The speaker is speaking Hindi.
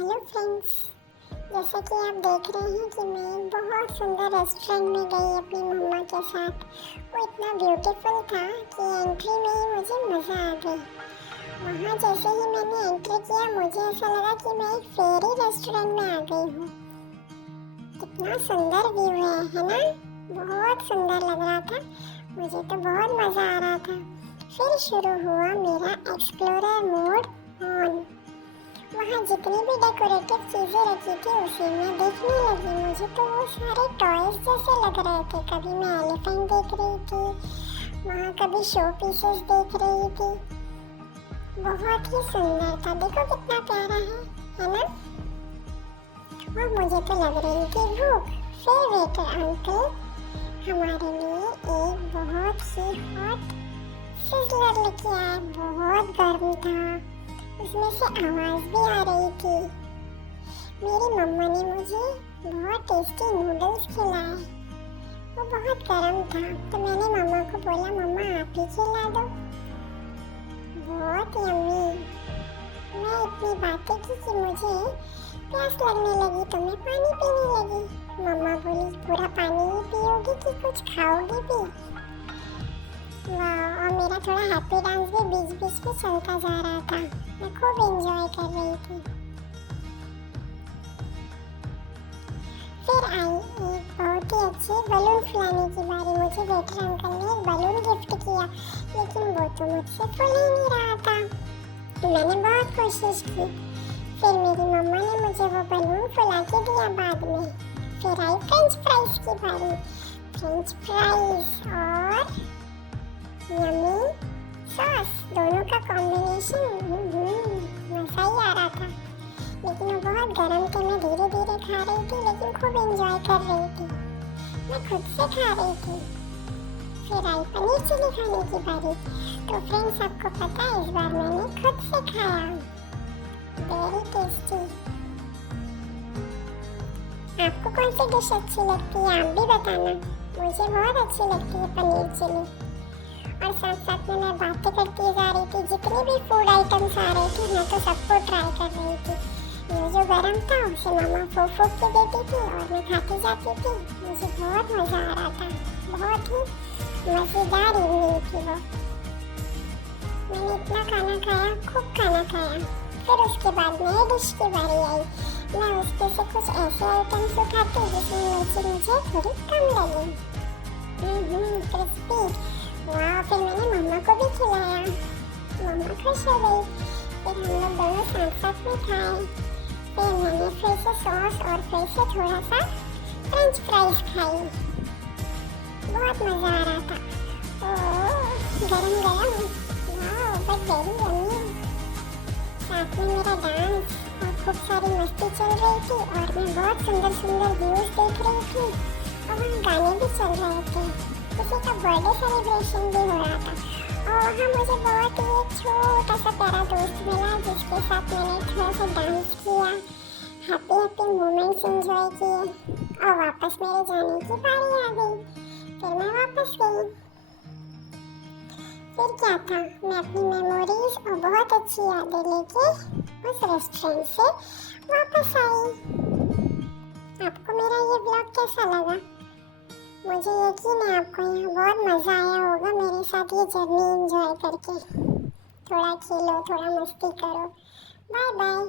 हेलो फ्रेंड्स, जैसा कि आप देख रहे हैं कि मैं एक बहुत सुंदर रेस्टोरेंट में गई अपनी मम्मा के साथ। वो इतना ब्यूटीफुल था कि एंट्री में ही मुझे मज़ा आ गई। वहाँ जैसे ही मैंने एंट्री किया मुझे ऐसा लगा कि मैं एक फेरी रेस्टोरेंट में आ गई हूँ। कितना सुंदर व्यू है ना? बहुत सुंदर लग रहा था, मुझे तो बहुत मज़ा आ रहा था। फिर शुरू हुआ मेरा एक्सप्लोरर मोड ऑन। वहाँ जितनी भी डेकोरेटिव चीज़ें रखी थी उसे मैं देखने लगी। मुझे तो वो सारे टॉयज जैसे लग रहे थे। कभी मैं एलिफेंट देख रही थी, वहाँ कभी शो पीसेस देख रही थी। बहुत ही सुंदर था, देखो कितना प्यारा है ना? और मुझे तो लग रही थी भूख। फिर वेटर अंकल हमारे लिए एक बहुत ही हॉट सिज़लर लेके आए। बहुत गर्म था, उसमें से आवाज़ भी आ रही थी। मेरी मम्मा ने मुझे बहुत टेस्टी नूडल्स खिलाए। वो बहुत गर्म था तो मैंने मम्मा को बोला, मम्मा आप ही खिला दो। बहुत यम्मी। मैं इतनी बातें की कि मुझे प्यास लगने लगी तो मैं पानी पीने लगी। मम्मा बोली, पूरा पानी ही पियोगी कि कुछ खाओगी भी? वाह! और मेरा थोड़ा हैप्पी डांस भी बीच बीच में चलता जा रहा था। मैं खूब एंजॉय कर रही थी। फिर आई एक बहुत ही अच्छी बलून फुलाने की बारी। मुझे वेटर अंकल ने एक बलून गिफ्ट किया, लेकिन वो तो मुझसे फूल ही नहीं रहा था। मैंने बहुत कोशिश की। फिर मेरी मम्मा ने मुझे वो बलून फुला के दिया बाद में। फिर आई फ्रेंच फ्राइज की बारी। फ्रेंच फ्राइज और यम्मी सॉस, दोनों का कॉम्बिनेशन मज़ा ही आ रहा था। लेकिन वो बहुत गर्म थे। मैं धीरे धीरे खा रही थी लेकिन खूब एंजॉय कर रही थी। मैं खुद से खा रही थी। फिर आई पनीर चिली खाने की बारी। तो फ्रेंड्स, आपको पता है इस बार मैंने खुद से खाया। Very tasty. आपको कौन सी डिश अच्छी लगती है आप भी बताना। मुझे बहुत अच्छी लगती है पनीर चिली। और साथ साथ में मैं बातें करती जा रही थी। जितने भी फूड आइटम्स आ रहे थे मैं तो सबको ट्राई कर रही थी। जो गरम था उसे मम्मा फूक फूक के देती थी और मैं खाती जाती थी। मुझे बहुत मज़ा आ रहा था। बहुत ही मज़ेदार इवनिंग थी वो। मैंने इतना खाना खाया, खूब खाना खाया। फिर उसके बाद नई डिश की बारी आई। मैं उसके से कुछ ऐसे आइटम्स उठाती जिसमें मिर्ची मुझे थोड़ी कम लगी। क्रिस्पी। वाह! फिर मैंने मम्मा को भी खिलाया। मम्मा खुश हो गई। फिर हम लोग दोनों साथ साथ में खाए। फिर मैंने फिर से सॉस और फिर से थोड़ा सा फ्रेंच फ्राइज खाई। बहुत मज़ा आ रहा था। ओह, गरम गरम। वाह, बट वेरी यम्मी। साथ में मेरा डांस और खूब सारी मस्ती चल रही थी और मैं बहुत सुंदर सुंदर व्यूज़ देख रही थी और वहाँ गाने भी चल रहे थे। किसी का बर्थडे सेलिब्रेशन भी हो रहा था और वहाँ मुझे बहुत ही एक छोटा सा प्यारा दोस्त मिला जिसके साथ मैंने थोड़ा सा डांस किया, हैप्पी हैप्पी मोमेंट्स एंजॉय किए और वापस मेरे जाने की बारी आ गई। फिर मैं वापस गई। फिर क्या था, मैं अपनी मेमोरीज और बहुत अच्छी यादें लेके उस रेस्टोरेंट से वापस आई। आपको मेरा ये ब्लॉग कैसा लगा? मुझे यकीन है आपको यहाँ बहुत मज़ा आया होगा मेरे साथ ये जर्नी एंजॉय करके। थोड़ा खेलो, थोड़ा मस्ती करो। Bye bye.